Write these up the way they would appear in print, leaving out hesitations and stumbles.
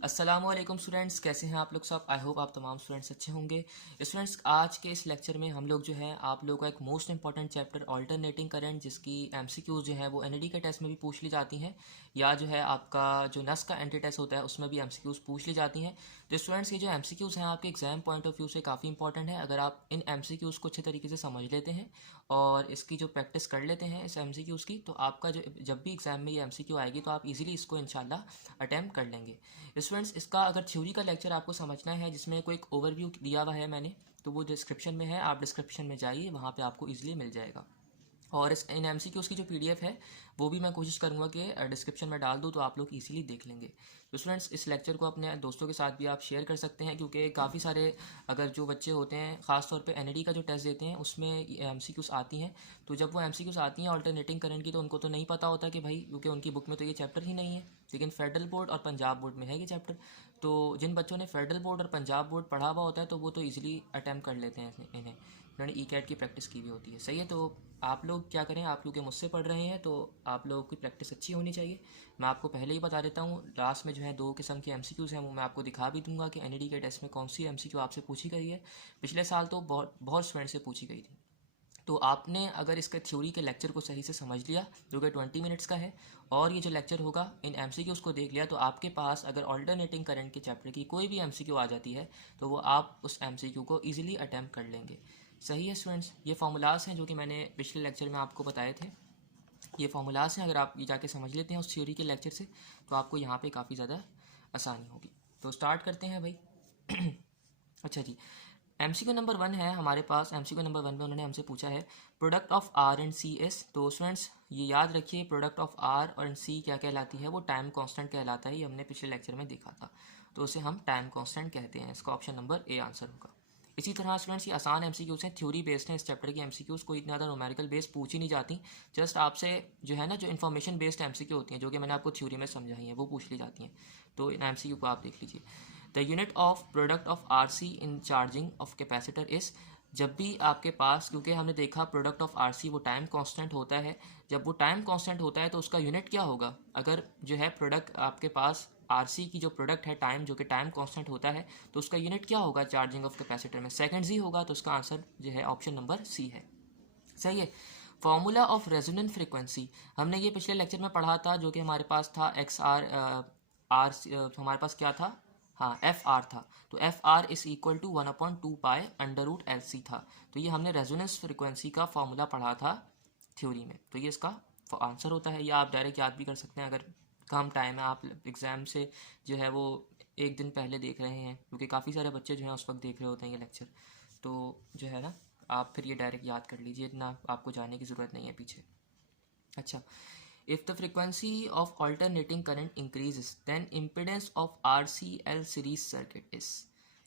अस्सलामुअलैकुम स्टूडेंट्स, कैसे हैं आप लोग सब। आई होप आप तमाम स्टूडेंट्स अच्छे होंगे। स्टूडेंट्स, आज के इस लेक्चर में हम लोग जो है आप लोगों का एक most important chapter alternating current, जिसकी एमसीक्यूज जो है वो एनईडी के टेस्ट में भी पूछ ली जाती हैं, या जो है आपका जो नस का एंटी टेस्ट होता है उसमें भी एमसीक्यूज पूछ ली जाती हैं। तो स्टूडेंट्स, ये जो एमसीक्यूज हैं आपके एग्जाम पॉइंट ऑफ व्यू से काफ़ी इंपॉर्टेंट है। अगर आप इन एमसीक्यूज को अच्छे तरीके से समझ लेते हैं और इसकी जो प्रैक्टिस कर लेते हैं इस एमसीक्यूज की, तो आपका जो जब भी एग्जाम में ये एमसीक्यू आएगी तो आप इजीली इसको इंशाल्लाह अटैम्प्ट कर लेंगे। स्टूडेंट्स, इसका अगर थ्योरी का लेक्चर आपको समझना है जिसमें कोई एक ओवरव्यू दिया हुआ है मैंने, तो वो डिस्क्रिप्शन में है, आप डिस्क्रिप्शन में जाइए, वहाँ पे आपको इजीली मिल जाएगा। और इस इन एमसीक्यूज़ की जो पीडीएफ है वो भी मैं कोशिश करूँगा कि डिस्क्रिप्शन में डाल दूँ, तो आप लोग इजीली देख लेंगे। तो स्टूडेंट्स, इस लेक्चर को अपने दोस्तों के साथ भी आप शेयर कर सकते हैं, क्योंकि काफ़ी सारे अगर जो बच्चे होते हैं ख़ासतौर पे एनईडी का जो टेस्ट देते हैं उसमें एमसीक्यूज़ आती हैं। तो जब वो एमसीक्यूज़ आती हैं अल्टरनेटिंग करंट की, तो उनको तो नहीं पता होता कि भाई, क्योंकि उनकी बुक में तो ये चैप्टर ही नहीं है, लेकिन फेडरल बोर्ड और पंजाब बोर्ड में है ये चैप्टर। तो जिन बच्चों ने फेडरल बोर्ड और पंजाब बोर्ड पढ़ा हुआ होता है तो वो तो ईजिली अटैम्प्ट कर लेते हैं इन्हें, उन्होंने ई कैट की प्रैक्टिस की हुई होती है। सही है, तो आप लोग क्या करें, आप लोग मुझसे पढ़ रहे हैं तो आप लोगों की प्रैक्टिस अच्छी होनी चाहिए। मैं आपको पहले ही बता देता हूँ, लास्ट में जो है दो किस्म की एमसीक्यूज़ हैं वो मैं आपको दिखा भी दूंगा कि एनईडी के टेस्ट में कौन सी एमसीक्यू आपसे पूछी गई है। पिछले साल तो बहुत बहुत स्टूडेंट से पूछी गई थी। तो आपने अगर इसके थ्योरी के लेक्चर को सही से समझ लिया, जो कि 20 मिनट्स का है, और ये जो लेक्चर होगा इन एमसीक्यूज़ को देख लिया, तो आपके पास अगर अल्टरनेटिंग करंट के चैप्टर की कोई भी एमसीक्यू आ जाती है तो वो आप उस एमसीक्यू को ईजिली अटैम्प्ट कर लेंगे। सही है स्टूडेंट्स, ये फार्मूलाज हैं जो कि मैंने पिछले लेक्चर में आपको बताए थे। ये फार्मूलाज हैं, अगर आप ये जाके समझ लेते हैं उस थ्योरी के लेक्चर से तो आपको यहाँ पे काफ़ी ज़्यादा आसानी होगी। तो स्टार्ट करते हैं भाई। अच्छा जी, एमसीक्यू नंबर 1 है हमारे पास। एमसीक्यू नंबर 1 में उन्होंने हमसे पूछा है product of R and C is. तो स्टूडेंट्स, ये याद रखिए, प्रोडक्ट ऑफ आर और सी क्या कहलाती है, वो टाइम कांस्टेंट कहलाता है। ये हमने पिछले लेक्चर में देखा था, तो उसे हम टाइम कांस्टेंट कहते हैं। इसका ऑप्शन नंबर ए आंसर होगा। इसी तरह स्टूडेंट्स, ये आसान एमसीक्यूज हैं, थ्योरी बेस्ड हैं। इस चैप्टर की एमसीक्यूज कोई इतना ज़्यादा न्यूमेरिकल बेस्ड पूछी नहीं जाती। जस्ट आपसे जो है ना, जो इन्फॉर्मेशन बेस्ड एमसीक्यू होती हैं, जो कि मैंने आपको थ्योरी में समझाई हैं, वो पूछ ली जाती हैं। तो इन एमसीक्यू को आप देख लीजिए। The unit of product of R C in charging of capacitor is. जब भी आपके पास, क्योंकि हमने देखा प्रोडक्ट ऑफ आर सी वो टाइम कांस्टेंट होता है, जब वो टाइम कांस्टेंट होता है तो उसका यूनिट क्या होगा। अगर जो है प्रोडक्ट आपके पास आर सी की जो प्रोडक्ट है टाइम, जो कि टाइम कांस्टेंट होता है, तो उसका यूनिट क्या होगा चार्जिंग ऑफ कैपेसिटर में, सेकेंड्स ही होगा। तो उसका आंसर जो है ऑप्शन नंबर सी है। सही है। फॉर्मूला ऑफ रेजोनेंट फ्रिक्वेंसी, हमने ये पिछले लेक्चर में पढ़ा था, जो कि हमारे पास था एक्स आर आर, हमारे पास क्या था, हाँ एफ आर था। तो F R is equal to 1/2 pi under root L C था। तो ये हमने रेजोनेंस फ्रिक्वेंसी का फॉर्मूला पढ़ा था थ्योरी में, तो ये इसका आंसर होता है। या आप डायरेक्ट याद भी कर सकते हैं, अगर कम टाइम है, आप एग्ज़ाम से जो है वो एक दिन पहले देख रहे हैं, क्योंकि काफ़ी सारे बच्चे जो हैं उस वक्त देख रहे होते हैं ये लेक्चर, तो जो है ना, आप फिर ये डायरेक्ट याद कर लीजिए, इतना आपको जाने की ज़रूरत नहीं है पीछे। अच्छा, if the frequency of alternating current increases then impedance of R C L series circuit is.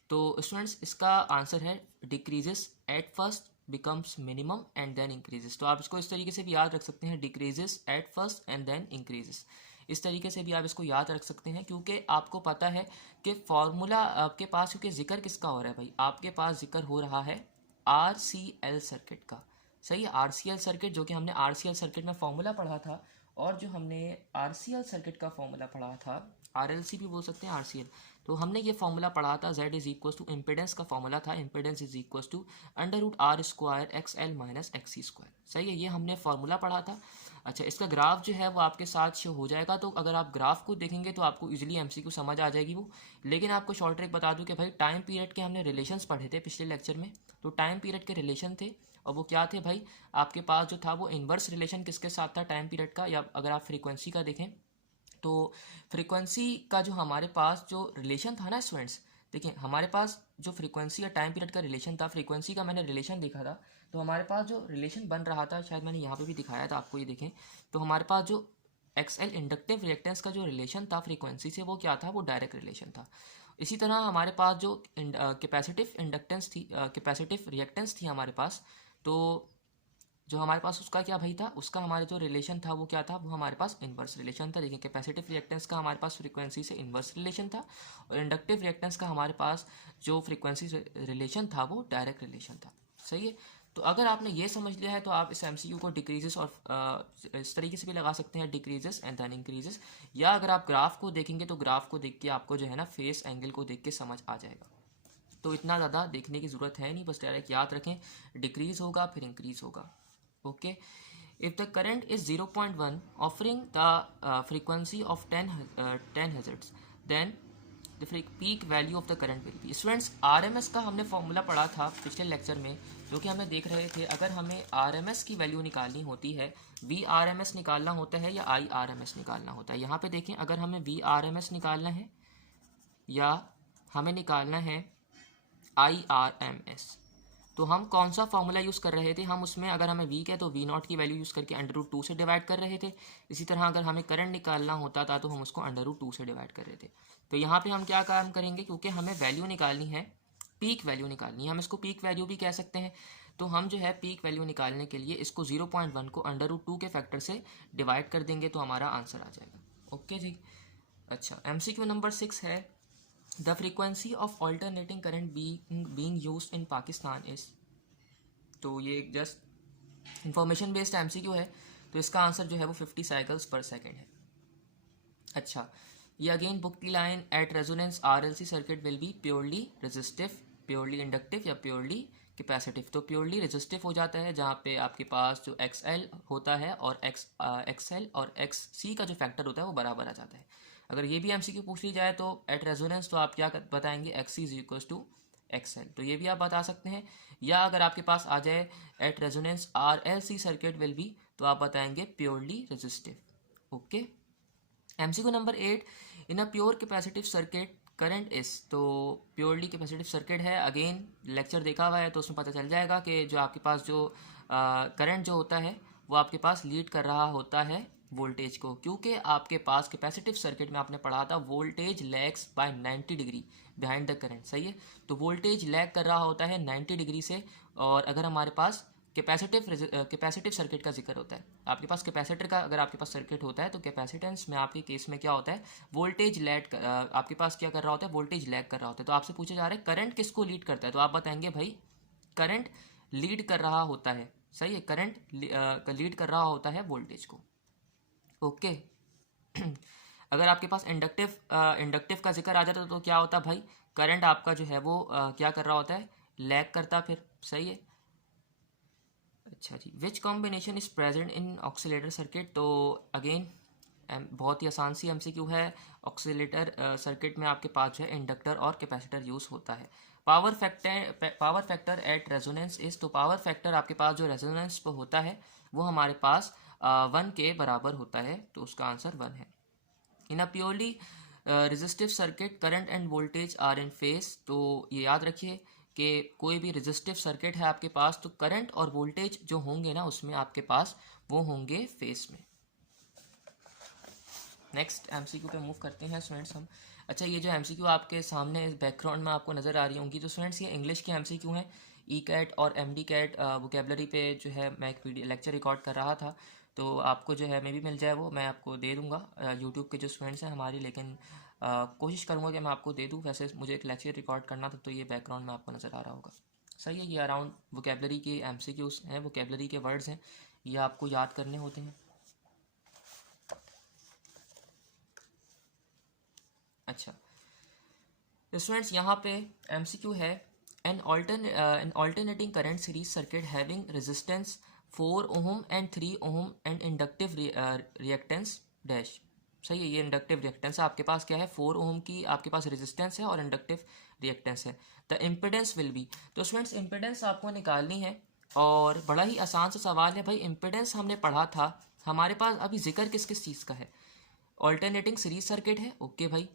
तो स्टूडेंट्स, इसका आंसर है decreases at first becomes minimum and then increases. तो आप इसको इस तरीके से भी याद रख सकते हैं, decreases at first and then increases. इस तरीके से भी आप इसको याद रख सकते हैं, क्योंकि आपको पता है कि फॉर्मूला आपके पास, क्योंकि जिक्र किसका हो रहा है भाई, आपके पास जिक्र हो रहा है आर सी एल सर्किट का। सही है, आर सी एल सर्किट, जो कि हमने आर सी एल सर्किट में फॉर्मूला पढ़ा था, और जो हमने आर सी एल सर्किट का फॉर्मूला पढ़ा था, आर एल सी भी बोल सकते हैं आर सी एल, तो हमने ये फॉर्मूला पढ़ा था, Z is equal to impedance का फॉर्मूला था, impedance is equal to under root R square X L minus X C square. सही है, ये हमने फॉर्मूला पढ़ा था। अच्छा, इसका ग्राफ जो है वो आपके साथ शो हो जाएगा, तो अगर आप ग्राफ को देखेंगे तो आपको इजीली एमसीक्यू समझ आ जाएगी वो। लेकिन आपको शॉर्ट ट्रिक बता दूं कि भाई, टाइम पीरियड के हमने रिलेशंस पढ़े थे पिछले लेक्चर में, तो टाइम पीरियड के रिलेशन थे, और वो क्या थे भाई, आपके पास जो था वो इन्वर्स रिलेशन किसके साथ था टाइम पीरियड का, या अगर आप फ्रीक्वेंसी का देखें तो फ्रीक्वेंसी का जो हमारे पास जो रिलेशन था ना स्टूडेंट्स, देखिए हमारे पास जो फ्रीक्वेंसी या टाइम पीरियड का रिलेशन था, फ्रीक्वेंसी का मैंने रिलेशन देखा था, तो हमारे पास जो रिलेशन बन रहा था, शायद मैंने यहाँ पे भी दिखाया था आपको, ये देखें, तो हमारे पास जो एक्स एल इंडक्टिव रिएक्टेंस का जो रिलेशन था फ्रीक्वेंसी से, वो क्या था, वो डायरेक्ट रिलेशन था। इसी तरह हमारे पास जो कैपेसिटिव इंडक्टेंस थी, कैपेसिटिव रिएक्टेंस थी हमारे पास, तो जो हमारे पास उसका क्या भाई था, उसका हमारे जो रिलेशन था वो क्या था, वो हमारे पास इन्वर्स रिलेशन था। लेकिन कैपेसिटिव रिएक्टेंस का हमारे पास फ्रीक्वेंसी से इन्वर्स रिलेशन था, और इंडक्टिव रिएक्टेंस का हमारे पास जो फ्रीक्वेंसी से रिलेशन था वो डायरेक्ट रिलेशन था। सही है, तो अगर आपने ये समझ लिया है तो आप इस एमसीक्यू को डिक्रीजेस और इस तरीके से भी लगा सकते हैं, डिक्रीजेस एंड देन इंक्रीजेस, या अगर आप ग्राफ को देखेंगे तो ग्राफ को देख के आपको जो है ना फेस एंगल को देख के समझ आ जाएगा। तो इतना ज़्यादा देखने की ज़रूरत है नहीं, बस डायरेक्ट याद रखें डिक्रीज होगा फिर इंक्रीज होगा। Okay, if the current is 0.1 offering the frequency of 10 hertz, then the peak value of the current will be. Students RMS का हमने फॉर्मूला पढ़ा था पिछले लेक्चर में, जो कि हमें देख रहे थे अगर हमें आरएमएस की वैल्यू निकालनी होती है, वी आरएमएस निकालना होता है या आई आरएमएस निकालना होता है। यहाँ पे देखें, अगर हमें वी आरएमएस निकालना है या हमें निकालना है आई आर एम एस, तो हम कौन सा फॉर्मूला यूज़ कर रहे थे, हम उसमें अगर हमें वीक है तो वी नॉट की वैल्यू यूज़ करके √2 से डिवाइड कर रहे थे। इसी तरह अगर हमें करंट निकालना होता था तो हम उसको √2 से डिवाइड कर रहे थे। तो यहाँ पे हम क्या काम करेंगे, क्योंकि हमें वैल्यू निकालनी है, पीक वैल्यू निकालनी है, हम इसको पीक वैल्यू भी कह सकते हैं। तो हम जो है पीक वैल्यू निकालने के लिए इसको 0.1 को √2 के फैक्टर से डिवाइड कर देंगे तो हमारा आंसर आ जाएगा। ओके जी। अच्छा, MCQ नंबर 6 है, the frequency of alternating current being used in Pakistan is. तो ये जस्ट इंफॉर्मेशन बेस्ड MCQ है, तो इसका आंसर जो है वो 50 साइकिल्स पर सेकेंड है। अच्छा, ये अगेन बुक की line, at resonance RLC circuit will be purely resistive, purely inductive या प्योरली कैपेसिटिव। तो प्योरली रेजिस्टिव हो जाता है जहाँ पे आपके पास जो XL होता है और XL और XC का जो फैक्टर होता है वो बराबर आ जाता है। अगर ये भी MCQ पूछ ली जाए तो एट रेजोनेंस तो आप क्या बताएंगे, XC is equal to XL, तो ये भी आप बता सकते हैं। या अगर आपके पास आ जाए at resonance RLC circuit will be, तो आप बताएंगे purely resistive. Okay. MCQ number 8, in a pure capacitive circuit current is. तो प्योरली कैपेसिटिव सर्किट है, अगेन लेक्चर देखा हुआ है तो उसमें पता चल जाएगा कि जो आपके पास जो करंट जो होता है वो आपके पास लीड कर रहा होता है वोल्टेज को, क्योंकि आपके पास कैपेसिटिव सर्किट में आपने पढ़ा था voltage lags by 90 degree behind the current, सही है। तो वोल्टेज लैग कर रहा होता है 90 डिग्री से, और अगर हमारे पास कैपेसिटिव सर्किट का जिक्र होता है, आपके पास कैपेसिटर का अगर आपके पास सर्किट होता है तो कैपेसिटेंस में आपके केस में क्या होता है, वोल्टेज लैग आपके पास क्या कर रहा होता है, वोल्टेज लैग कर रहा होता है। तो आपसे पूछा जा रहा है करंट किसको लीड करता है, तो आप बताएंगे भाई करंट लीड कर रहा होता है, सही है, करंट लीड कर रहा होता है वोल्टेज को। ओके। अगर आपके पास इंडक्टिव का जिक्र आ जाता तो क्या होता भाई, करंट आपका जो है वो क्या कर रहा होता है, लैग करता फिर, सही है। अच्छा जी, which combination is present in oscillator circuit. तो अगेन बहुत ही आसान सी MCQ है, ऑक्सीलेटर सर्किट में आपके पास जो है इंडक्टर और कैपेसिटर यूज़ होता है। Power factor eight resonance is. तो पावर फैक्टर आपके पास जो रेजोनेंस पर होता है वो हमारे पास 1 के बराबर होता है, तो उसका आंसर 1 है। In a purely resistive circuit current and voltage are in phase. तो ये याद रखिए कि कोई भी रेजिस्टिव सर्किट है आपके पास तो करंट और वोल्टेज जो होंगे ना उसमें आपके पास वो होंगे फेस में। नेक्स्ट MCQ पे मूव करते हैं स्टूडेंट्स हम। अच्छा, ये जो MCQ आपके सामने बैकग्राउंड में आपको नज़र आ रही होंगी, तो स्टूडेंट्स ये इंग्लिश के MCQ हैं। ECAT और MD-CAT वोकेबलरी पे जो है मैं एक वीडियो लेक्चर रिकॉर्ड कर रहा था, तो आपको जो है मे भी मिल जाए, वो मैं आपको दे दूंगा यूट्यूब के जो स्टूडेंट्स हैं हमारी, लेकिन कोशिश करूँगा कि मैं आपको दे दूँ। वैसे मुझे एक लेक्चर रिकॉर्ड करना था तो ये बैकग्राउंड में आपको नज़र आ रहा होगा, सही है। ये अराउंड वोकेबलरी के MCQs हैं, वोकेबलरी के वर्ड्स हैं, ये आपको याद करने होते हैं। अच्छा, तो स्टूडेंट्स यहाँ पे MCQ है, an alternating current series circuit having resistance 4 ohm and 3 ohm and inductive reactance dash, सही है। ये इंडक्टिव रिएक्टेंस है, आपके पास क्या है 4 ओम की आपके पास रेजिस्टेंस है और इंडक्टिव रिएक्टेंस है। The impedance will be. तो स्टूडेंट्स इम्पिडेंस आपको निकालनी है, और बड़ा ही आसान सा सवाल है भाई, इम्पिडेंस हमने पढ़ा था, हमारे पास अभी जिक्र किस किस चीज़ का है, ऑल्टरनेटिंग सीरीज सर्किट है। ओके भाई,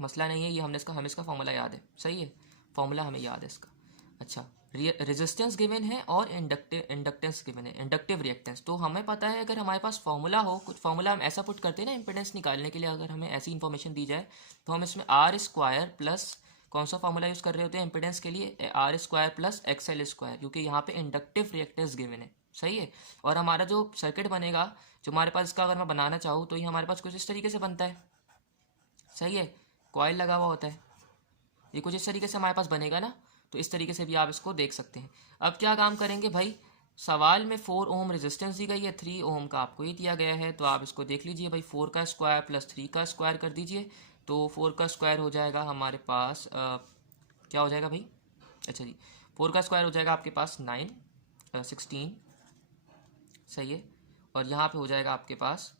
मसला नहीं है, ये हमें इसका फॉर्मूला याद है, सही है, फॉर्मूला हमें याद है इसका। अच्छा, रेजिस्टेंस गिवन है और इंडक्टेंस गिवन है, इंडक्टिव रिएक्टेंस। तो हमें पता है अगर हमारे पास फॉर्मूला हो, कुछ फॉर्मूला हम ऐसा पुट करते हैं ना इंपेडेंस निकालने के लिए, अगर हमें ऐसी इन्फॉर्मेशन दी जाए तो हम इसमें R² प्लस कौन सा फॉर्मूला यूज़ कर रहे होते हैं इंपेडेंस के लिए, R² प्लस XL², क्योंकि यहाँ पे इंडक्टिव रिएक्टेंस गिवन है, सही है। और हमारा जो सर्किट बनेगा जो हमारे पास, इसका अगर मैं बनाना चाहूँ तो ये हमारे पास कुछ इस तरीके से बनता है, सही है, कॉइल लगा हुआ होता है, ये कुछ इस तरीके से हमारे पास बनेगा ना। तो इस तरीके से भी आप इसको देख सकते हैं। अब क्या काम करेंगे भाई, सवाल में 4 ओम रेजिस्टेंस दी गई है, 3 ओम का आपको ये दिया गया है, तो आप इसको देख लीजिए भाई, 4 का स्क्वायर प्लस 3 का स्क्वायर कर दीजिए, तो 4 का स्क्वायर हो जाएगा हमारे पास क्या हो जाएगा भाई, अच्छा जी 4 का स्क्वायर हो जाएगा आपके पास 16, सही है। और यहाँ पे हो जाएगा आपके पास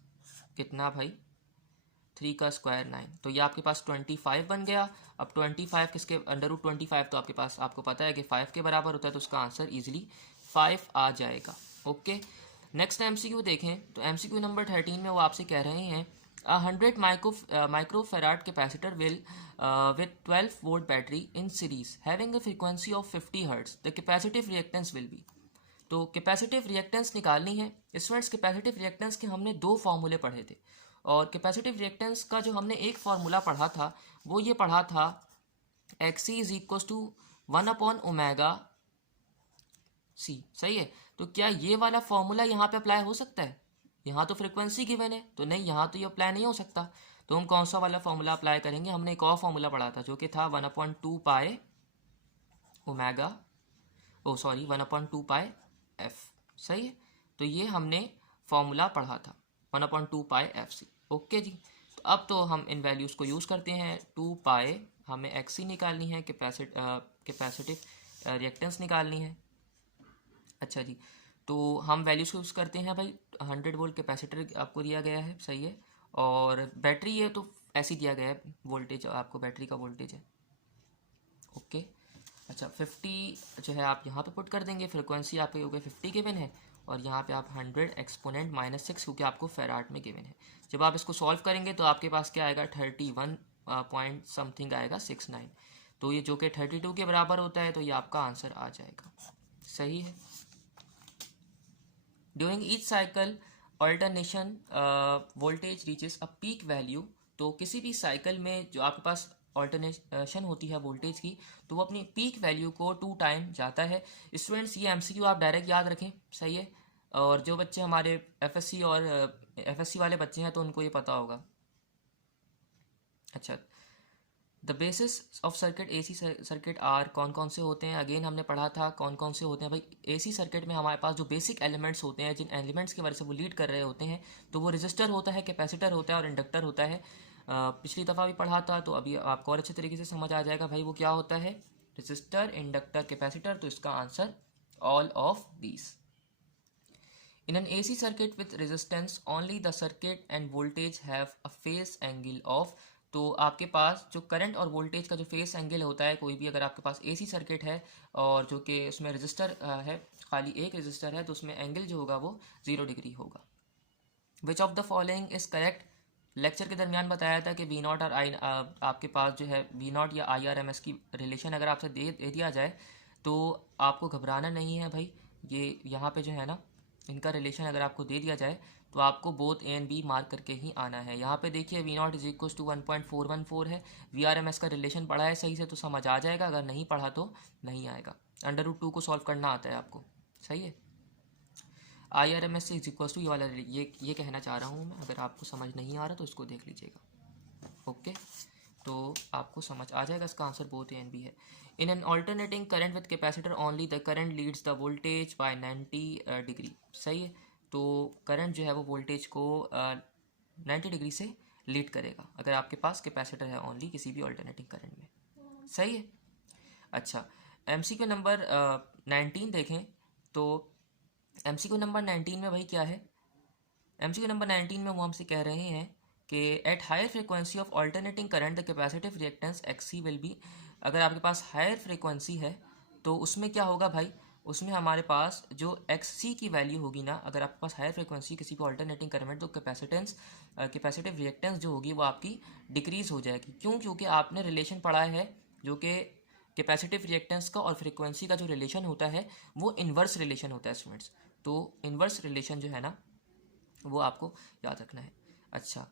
कितना भाई, 3 का स्क्वायर 9, तो ये आपके पास 25 बन गया। अब 25 किसके √25 तो आपके पास, आपको पता है कि 5 के बराबर होता है, तो उसका आंसर इजीली 5 आ जाएगा। ओके, नेक्स्ट एमसीक्यू देखें तो एमसीक्यू नंबर 13 में वो आपसे कह रहे हैं 100 microfarad capacitor will with 12 volt battery in series having a frequency of 50 hertz the capacitive reactance will be। तो कैपेसिटिव रिएक्टेंस निकालनी है स्टूडेंट्स। कैपेसिटिव रिएक्टेंस के हमने 2 फार्मूले पढ़े थे, और कैपेसिटिव रिएक्टेंस का जो हमने एक फार्मूला पढ़ा था वो ये पढ़ा था XC इज इक्वल टू 1/ओमेगा C, सही है। तो क्या ये वाला फार्मूला यहाँ पे अप्लाई हो सकता है? यहाँ तो फ्रिक्वेंसी गिवन है, तो नहीं, यहाँ तो ये अप्लाई नहीं हो सकता। तो हम कौन सा वाला फार्मूला अप्लाई करेंगे, हमने एक और फार्मूला पढ़ा था जो कि था 1/2 पाई ओमेगा, 1/2 पाई एफ, सही है। तो ये हमने फॉर्मूला पढ़ा था 1/2 पाई एफ सी। ओके जी, तो अब तो हम इन वैल्यूज़ को यूज़ करते हैं। 2 पाई हमें एक्स सी निकालनी है, कैपेसिटिव रिएक्टेंस निकालनी है। अच्छा जी, तो हम वैल्यूज़ को यूज़ करते हैं भाई। 100 वोल्ट कैपेसिटर आपको दिया गया है, सही है, और बैटरी है तो ऐसे दिया गया है वोल्टेज, आपको बैटरी का वोल्टेज है। ओके, अच्छा 50 जो है आप यहाँ पे पुट कर देंगे, फ्रिक्वेंसी आपके हो गए 50 गिवन है, और यहाँ पे आप 100 एक्सपोनेंट -6 क्योंकि आपको फेराड में गिवन है। जब आप इसको सॉल्व करेंगे तो आपके पास क्या आएगा, 31 पॉइंट समथिंग आएगा 69, तो ये जो कि 32 के बराबर होता है, तो ये आपका आंसर आ जाएगा, सही है। During each cycle alternation voltage reaches अ पीक वैल्यू, तो किसी भी साइकिल में जो आपके पास ऑल्टरनेशन होती है वोल्टेज की, तो वो अपनी पीक वैल्यू को 2 टाइम जाता है। स्टूडेंट्स ये एमसीक्यू आप डायरेक्ट याद रखें, सही है। और जो बच्चे हमारे एफएससी और एफएससी वाले बच्चे हैं तो उनको ये पता होगा। अच्छा, the basis of circuit AC circuit are, कौन कौन से होते हैं, अगेन हमने पढ़ा था कौन कौन से होते हैं भाई। एसी सर्किट में हमारे पास जो बेसिक एलिमेंट्स होते हैं, जिन एलिमेंट्स की वजह से वो लीड कर रहे होते हैं, तो वो रेजिस्टर होता है, कैपेसिटर होता है और इंडक्टर होता है। पिछली दफ़ा भी पढ़ा था, तो अभी आपको और अच्छे तरीके से समझ आ जाएगा भाई वो क्या होता है, रेजिस्टर, इंडक्टर, कैपेसिटर। तो इसका answer all of these. In an AC circuit with resistance only the circuit and voltage have a phase angle of, तो आपके पास जो करंट और वोल्टेज का जो फेस एंगल होता है, कोई भी अगर आपके पास एसी सर्किट है और जो कि उसमें रेजिस्टर है, खाली एक रेजिस्टर है, तो उसमें एंगल जो होगा वो 0 डिग्री होगा। Which of the following is correct, lecture के दरमियान बताया था कि वी नॉट और आई, आपके पास जो है वी नॉट या IRMS की रिलेशन अगर आपसे दे दिया जाए तो आपको घबराना नहीं है भाई। ये यहाँ पे जो है ना, इनका रिलेशन अगर आपको दे दिया जाए तो आपको both A and B mark करके ही आना है। यहाँ पे देखिए V naught is equal to 1.414 है, VRMS का रिलेशन पढ़ा है सही से तो समझ आ जाएगा, अगर नहीं पढ़ा तो नहीं आएगा। √2 को सॉल्व करना आता है आपको, सही है। IRMS से इज इक्वल टू ये वाला, ये कहना चाह रहा हूँ मैं, अगर आपको समझ नहीं आ रहा तो इसको देख लीजिएगा। ओके, तो आपको समझ आ जाएगा, इसका answer both A and B है। In an alternating current with capacitor only the current leads the voltage by 90 degree, सही है। तो करंट जो है वो वोल्टेज को 90 डिग्री से लीड करेगा अगर आपके पास कैपेसिटर है ओनली किसी भी ऑल्टरनेटिंग करंट में, सही है। अच्छा, एमसीक्यू नंबर 19 देखें तो एमसीक्यू नंबर 19 में भाई क्या है, एमसीक्यू नंबर 19 में वो हमसे कह रहे हैं कि at higher frequency of alternating current the capacitive reactance XC will be, अगर आपके पास हायर फ्रिक्वेंसी है तो उसमें क्या होगा भाई, उसमें हमारे पास जो XC की वैल्यू होगी ना, अगर आपके पास हायर फ्रिक्वेंसी किसी भी ऑल्टरनेटिंग करंट, तो कैपेसिटिव रिएक्टेंस जो होगी वो आपकी डिक्रीज़ हो जाएगी। क्यों? क्योंकि आपने रिलेशन पढ़ा है जो कि कैपेसिटिव रिएक्टेंस का और फ्रिक्वेंसी का जो रिलेशन होता है वो इन्वर्स रिलेशन होता है स्टूडेंट्स। तो इन्वर्स रिलेशन जो है ना वो आपको याद रखना है। अच्छा,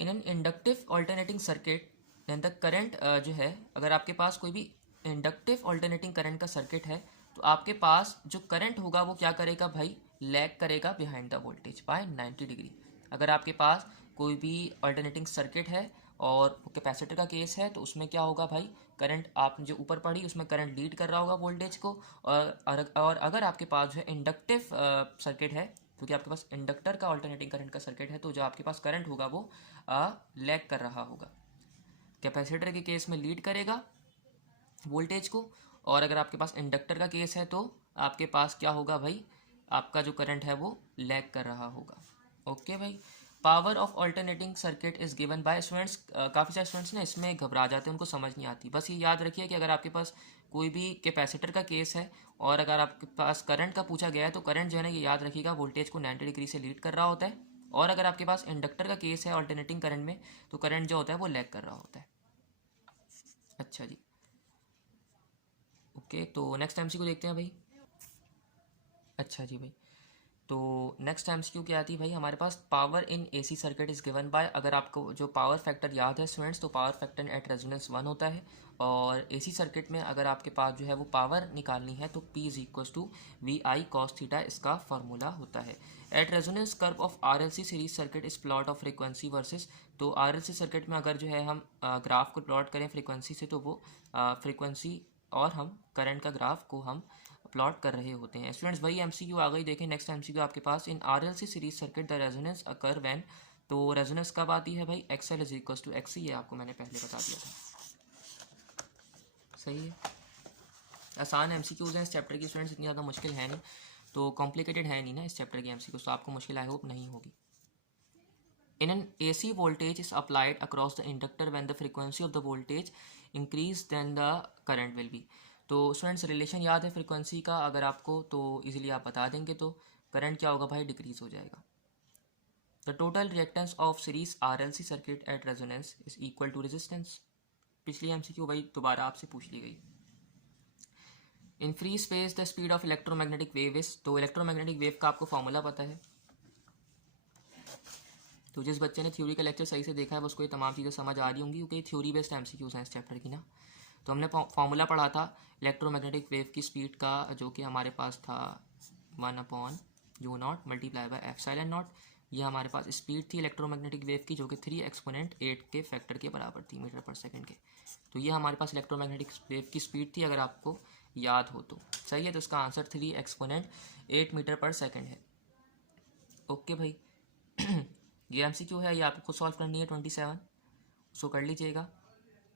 in an inductive alternating circuit then the current जो है, अगर आपके पास कोई भी इंडक्टिव ऑल्टरनेटिंग करंट का सर्किट है तो आपके पास जो करंट होगा वो क्या करेगा भाई, लैग करेगा behind the voltage by 90 degree. अगर आपके पास कोई भी ऑल्टरनेटिंग सर्किट है और कैपेसिटर का केस है तो उसमें क्या होगा भाई, करंट आप जो ऊपर पढ़ी उसमें करंट लीड कर रहा होगा वोल्टेज को। और अगर आपके पास जो है इंडक्टिव सर्किट है, क्योंकि आपके पास इंडक्टर का ऑल्टरनेटिंग करंट का सर्किट है, तो जो आपके पास करंट होगा वो लैग कर रहा होगा। कैपेसिटर के केस में लीड करेगा वोल्टेज को, और अगर आपके पास इंडक्टर का केस है तो आपके पास क्या होगा भाई, आपका जो करंट है वो लैग कर रहा होगा। ओके भाई। Power of alternating circuit is given bye students. काफ़ी सारे स्टूडेंट्स ना इसमें घबरा जाते हैं, उनको समझ नहीं आती। बस ये याद रखिए कि अगर आपके पास कोई भी कैपेसिटर का केस है और अगर आपके पास करंट का पूछा गया है तो करंट जो है ना, ये याद रखिएगा, वोल्टेज को 90 डिग्री से लीड कर रहा होता है। और अगर आपके पास इंडक्टर का केस है अल्टरनेटिंग करंट में, तो करंट जो होता है वो लैग कर रहा होता है। अच्छा जी। ओके, तो नेक्स्ट एमसीक्यू देखते हैं भाई। अच्छा जी भाई, तो नेक्स्ट एमसीक्यू क्या आती है भाई हमारे पास, power in AC circuit is given by. अगर आपको जो पावर फैक्टर याद है स्टूडेंट्स, तो पावर फैक्टर एट रेजोनेंस 1 होता है। और एसी सर्किट में अगर आपके पास जो है वो पावर निकालनी है तो P is equal to V I cos theta, इसका फार्मूला होता है। At resonance curve of RLC series circuit is plot of frequency versus. तो आरएलसी सर्किट में अगर जो है हम ग्राफ को प्लॉट करें फ्रीक्वेंसी से, तो वो फ्रीक्वेंसी और हम करंट का ग्राफ को हम प्लॉट कर रहे होते हैं। स्टूडेंट्स वही एमसीक्यू आ गई। देखें नेक्स्ट एमसीक्यू आपके पास, in RLC series circuit the resonance occur when. तो रेजोनेंस कब आती है भाई, XL is equal to XC, ये आपको मैंने पहले बता दिया था। सही है, आसान एमसीक्यूज हैं इस चैप्टर की स्टूडेंट्स, इतनी ज़्यादा मुश्किल है नहीं, तो कॉम्प्लिकेटेड है नहीं ना इस चैप्टर की एमसीक्यूज, तो आपको मुश्किल आई होप नहीं होगी। In an AC voltage is applied across the inductor when the frequency of the voltage increase then the current will be। तो स्टूडेंट्स रिलेशन याद है फ्रीक्वेंसी का अगर आपको, तो इजीली आप बता देंगे, तो करंट क्या होगा भाई, डिक्रीज हो जाएगा। The total reactance of series RLC circuit at resonance is equal to resistance. पिछली एमसीक्यू भाई दोबारा आपसे पूछ ली गई। In free space the speed of electromagnetic wave is. तो इलेक्ट्रोमैग्नेटिक वेव का आपको फॉर्मूला पता है, तो जिस बच्चे ने थ्योरी का लेक्चर सही से देखा है उसको ये तमाम चीज़ें समझ आ रही होंगी, क्योंकि थ्योरी बेस्ड एमसीक्यूज हैं इस चैप्टर की ना। तो हमने फॉर्मूला पढ़ा था इलेक्ट्रोमैग्नेटिक वेव की स्पीड का, जो कि हमारे पास था 1/u0 multiply by epsilon not. ये हमारे पास स्पीड थी इलेक्ट्रोमैग्नेटिक वेव की, जो कि 3 एक्सपोनेंट 8 के फैक्टर के बराबर थी, मीटर पर सेकंड के। तो ये हमारे पास इलेक्ट्रोमैग्नेटिक वेव की स्पीड थी, अगर आपको याद हो तो। सही है, तो इसका आंसर 3 एक्सपोनेंट 8 मीटर पर सेकंड है। ओके भाई। ये एमसीक्यू है, ये आपको खुद सॉल्व करनी है 27, उसको कर लीजिएगा।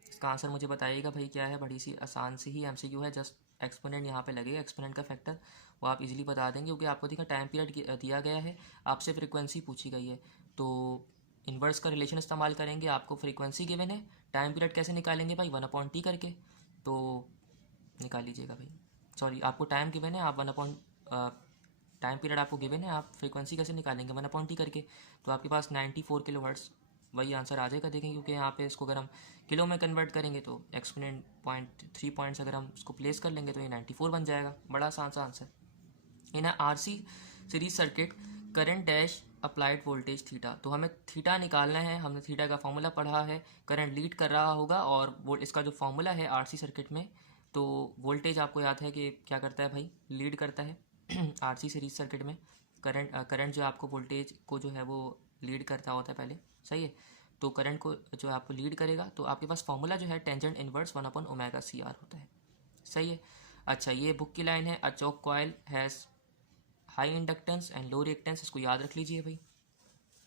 इसका आंसर मुझे बताइएगा भाई क्या है, बड़ी सी आसान सी ही एमसीक्यू है, जस्ट एक्सपोनेंट यहाँ पे लगेगा, एक्सपोनेंट का फैक्टर वो आप इजीली बता देंगे, क्योंकि आपको देखा टाइम पीरियड दिया गया है, आपसे फ्रीक्वेंसी पूछी गई है, तो इन्वर्स का रिलेशन इस्तेमाल करेंगे। आपको फ्रीक्वेंसी गिवन है, टाइम पीरियड कैसे निकालेंगे भाई, 1/t करके, तो निकाल लीजिएगा भाई। सॉरी, आपको टाइम गिवन है, आप 1 टाइम पीरियड आपको गिवन है, आप फ्रीक्वेंसी कैसे निकालेंगे 1/t करके, तो आपके पास 94 किलो हर्ट्ज़ वही आंसर आ जाएगा। देखें, क्योंकि यहाँ पे इसको अगर हम किलो में कन्वर्ट करेंगे तो एक्सपोनेंट 0.3 पॉइंट्स अगर हम इसको प्लेस कर लेंगे तो ये 94 बन जाएगा। बड़ा आसान सा answer. In RC series circuit current dash applied voltage theta. तो हमें थीटा निकालना है, हमने थीटा का फॉर्मूला पढ़ा है, करंट लीड कर रहा होगा, और वो इसका जो फॉर्मूला है आरसी सर्किट में, तो वोल्टेज आपको याद है कि क्या करता है भाई, लीड करता है। आरसी सीरीज सर्किट में करंट जो आपको वोल्टेज को जो है वो लीड करता होता है पहले। सही है, तो करंट को जो आपको लीड करेगा, तो आपके पास फॉर्मूला जो है टेंजेंट इनवर्स 1/ωc/r होता है। सही है। अच्छा, ये बुक की लाइन है, a choke coil has high inductance and low reactance, इसको याद रख लीजिए भाई।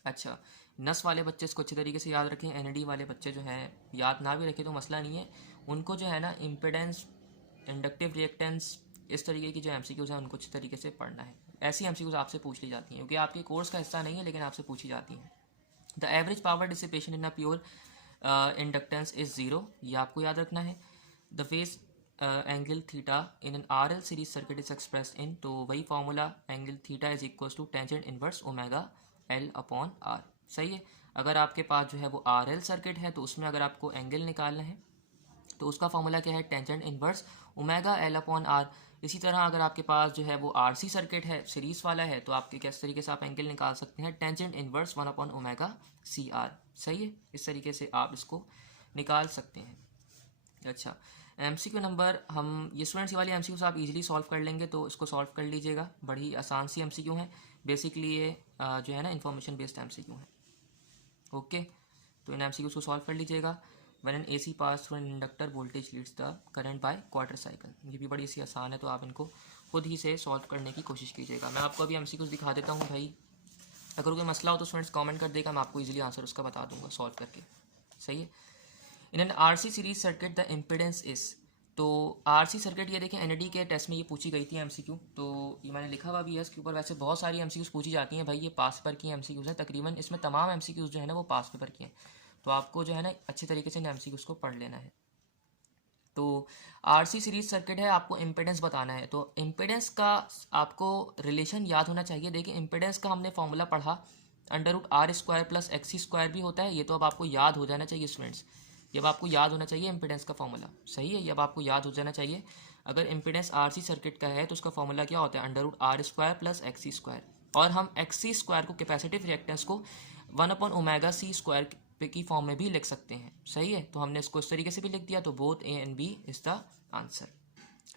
अच्छा, नस वाले बच्चे इसको अच्छी तरीके से याद रखें, एनडी वाले बच्चे जो हैं याद ना भी रखें तो मसला नहीं है, उनको जो है ना इम्पिडेंस, इंडक्टिव रिएक्टेंस, इस तरीके की जो एमसीक्यूज हैं उनको अच्छी तरीके से पढ़ना है। ऐसी एमसीक्यूज आपसे पूछ ली जाती हैं, क्योंकि आपके कोर्स का हिस्सा नहीं है लेकिन आपसे पूछी जाती हैं। The average power dissipation in a pure inductance is 0, ये आपको याद रखना है। The phase angle theta in an R L series circuit is express in, तो वही formula angle theta is equal to tangent inverse omega L/r। सही है। अगर आपके पास जो है वो आर एल सर्किट है तो उसमें अगर आपको एंगल निकालना है तो उसका फॉर्मूला क्या है, टेंजेंट इनवर्स ओमेगा L/r। इसी तरह अगर आपके पास जो है वो आरसी सर्किट है, सीरीज वाला है, तो आपके किस तरीके से आप एंगल निकाल सकते हैं, टेंजेंट इनवर्स 1/ωc/r। सही है, इस तरीके से आप इसको निकाल सकते हैं। अच्छा, एमसीक्यू नंबर, हम ये स्टूडेंट्स वाली एमसीक्यूज आप इजीली सॉल्व कर लेंगे, तो इसको सॉल्व कर लीजिएगा, बड़ी आसान सी एमसीक्यू है। बेसिकली ये जो है ना इन्फॉर्मेशन बेस्ड एमसीक्यू है। ओके, तो इन MCQs को सॉल्व कर लीजिएगा। When an AC pass through an inductor voltage leads the current by quarter cycle, ये भी बड़ी सी आसान है, तो आप इनको खुद ही से सॉल्व करने की कोशिश कीजिएगा। मैं आपको अभी MCQs दिखा देता हूँ भाई, अगर कोई मसला हो तो स्टूडेंट्स कमेंट कर देगा, मैं आपको इजीली आंसर उसका बता दूंगा सॉल्व करके। सही है। In N RC series circuit the impedance is, तो RC सर्किट ये देखें NAD के टेस्ट में ये पूछी गई थी MCQ, तो ये मैंने लिखा हुआ भी है इसके ऊपर। वैसे बहुत सारी MCQs पूछी जाती हैं भाई, ये पास पेपर की MCQs हैं तकरीबन, इसमें तमाम MCQs जो है ना वो पास पेपर की हैं, तो आपको जो है ना अच्छे तरीके से इन MCQs को पढ़ लेना है। तो RC सीरीज सर्किट है, आपको इम्पिडेंस बताना है, तो इम्पिडेंस का आपको रिलेशन याद होना चाहिए। देखिए इम्पिडेंस का हमने फॉर्मूला पढ़ा, √R² प्लस XC² भी होता है, ये तो अब आपको याद हो जाना चाहिए स्टूडेंट्स, ये अब आपको याद होना चाहिए इम्पिडेंस का फॉर्मूला। सही है, ये अब आपको याद हो जाना चाहिए। अगर इम्पिडेंस RC सर्किट का है तो उसका फॉर्मूला क्या होता है, √R² प्लस XC², और हम XC² को कैपेसिटिव रिएक्टेंस को 1/ωc² की फॉर्म में भी लिख सकते हैं। सही है, तो हमने इसको इस तरीके से भी लिख दिया, तो both A and B is the answer.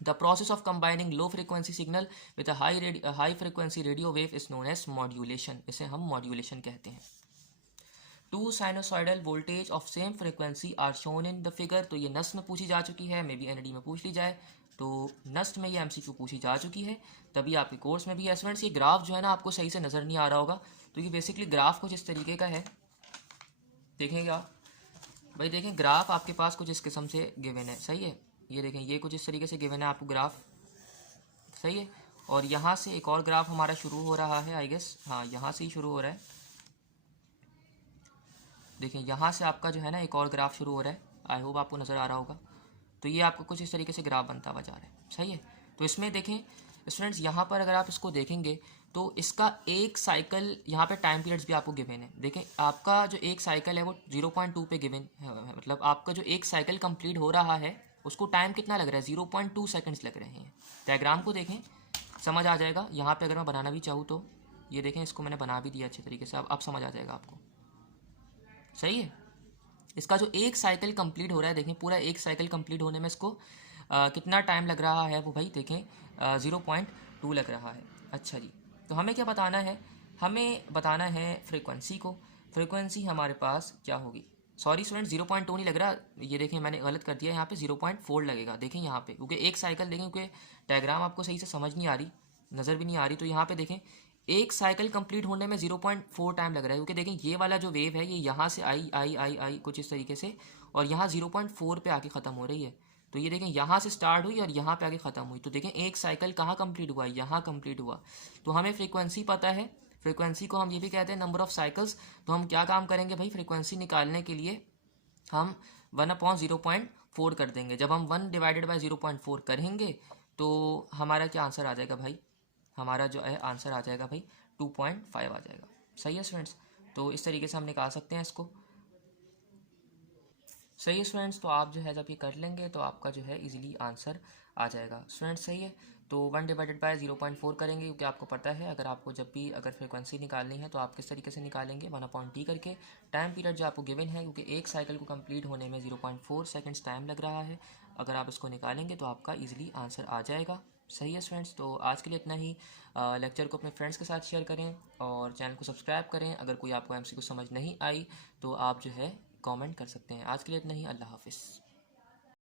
The process of combining low frequency signal with high frequency radio wave is known as modulation, इसे हम मॉड्यूलेशन कहते हैं। Two sinusoidal voltage of same frequency are shown in the figure, तो ये Nernst में पूछी जा चुकी है, मे बी NAD में पूछ ली जाए, तो नस्ट में ये MCQ पूछी जा चुकी है, तभी आपके कोर्स में भी है। स्टूडेंट्स ये ग्राफ जो है ना आपको सही से नज़र नहीं आ रहा होगा, तो ये बेसिकली ग्राफ कुछ इस तरीके का है, देखेंगे आप भाई, देखें ग्राफ आपके पास कुछ इस किस्म से गिवन है। सही है, ये देखें ये कुछ इस तरीके से गिवन है आपको ग्राफ। सही है, और यहाँ से एक और ग्राफ हमारा शुरू हो रहा है, आई गेस, हाँ यहाँ से ही शुरू हो रहा है। देखें यहाँ से आपका जो है ना एक और ग्राफ शुरू हो रहा है, आई होप आपको नज़र आ रहा होगा। तो ये आपको कुछ इस तरीके से ग्राफ बनता हुआ जा रहा है। सही है, तो इसमें देखें स्टूडेंट्स, यहाँ पर अगर आप इसको देखेंगे तो इसका एक साइकिल, यहाँ पे टाइम पीरियड्स भी आपको गिवन है। देखें आपका जो एक साइकिल है वो 0.2 पे गिवन है, मतलब आपका जो एक साइकिल कंप्लीट हो रहा है उसको टाइम कितना लग रहा है, 0.2 सेकेंड्स लग रहे हैं। डायग्राम को देखें, समझ आ जाएगा। यहाँ पे अगर मैं बनाना भी चाहूँ तो ये देखें, इसको मैंने बना भी दिया अच्छे तरीके से, अब समझ आ जाएगा आपको। सही है, इसका जो एक साइकिल कंप्लीट हो रहा है, देखें पूरा एक साइकिल कंप्लीट होने में इसको कितना टाइम लग रहा है, वो भाई देखें 0.2 लग रहा है। अच्छा जी, तो हमें क्या बताना है, हमें बताना है फ्रीक्वेंसी को। फ्रीक्वेंसी हमारे पास क्या होगी, सॉरी स्टूडेंट 0.2 नहीं लग रहा, ये देखें मैंने गलत कर दिया, यहाँ पे 0.4 लगेगा। देखें यहाँ पे, क्योंकि एक साइकिल देखें, क्योंकि डायग्राम आपको सही से समझ नहीं आ रही, नज़र भी नहीं आ रही, तो यहाँ पे देखें एक साइकिल कंप्लीट होने में 0.4 टाइम लग रहा है, क्योंकि देखें ये वाला जो वेव है ये यहाँ से आई आई आई आई कुछ इस तरीके से, और यहाँ 0.4 पे आके ख़त्म हो रही है। तो ये देखें यहाँ से स्टार्ट हुई और यहाँ पे आके ख़त्म हुई, तो देखें एक साइकिल कहाँ कंप्लीट हुआ, यहाँ कंप्लीट हुआ। तो हमें फ्रीक्वेंसी पता है, फ्रीक्वेंसी को हम ये भी कहते हैं नंबर ऑफ साइकिल्स। तो हम क्या काम करेंगे भाई, फ्रीक्वेंसी निकालने के लिए हम 1/0.4 कर देंगे। जब हम 1/0.4 करेंगे तो हमारा क्या आंसर आ जाएगा भाई, हमारा जो है आंसर आ जाएगा भाई 2.5 आ जाएगा। सही है स्टूडेंट्स, तो इस तरीके से हम निकाल सकते हैं इसको। सही है स्टूडेंट्स, तो आप जो है जब ये कर लेंगे तो आपका जो है इजीली आंसर आ जाएगा स्टूडेंट्स। सही है, तो 1/0.4 करेंगे, क्योंकि आपको पता है अगर आपको जब भी अगर फ्रीक्वेंसी निकालनी है तो आप किस तरीके से निकालेंगे, 1/t करके। टाइम पीरियड जो आपको गिवन है, क्योंकि एक साइकिल को कंप्लीट होने में 0.4 सेकेंड्स टाइम लग रहा है, अगर आप इसको निकालेंगे तो आपका ईजिली आंसर आ जाएगा। सही है स्टूडेंट्स, तो आज के लिए इतना ही। लेक्चर को अपने फ्रेंड्स के साथ शेयर करें और चैनल को सब्सक्राइब करें। अगर कोई आपको MCQ समझ नहीं आई तो आप जो है कमेंट कर सकते हैं। आज के लिए इतना ही, अल्लाह हाफिज़।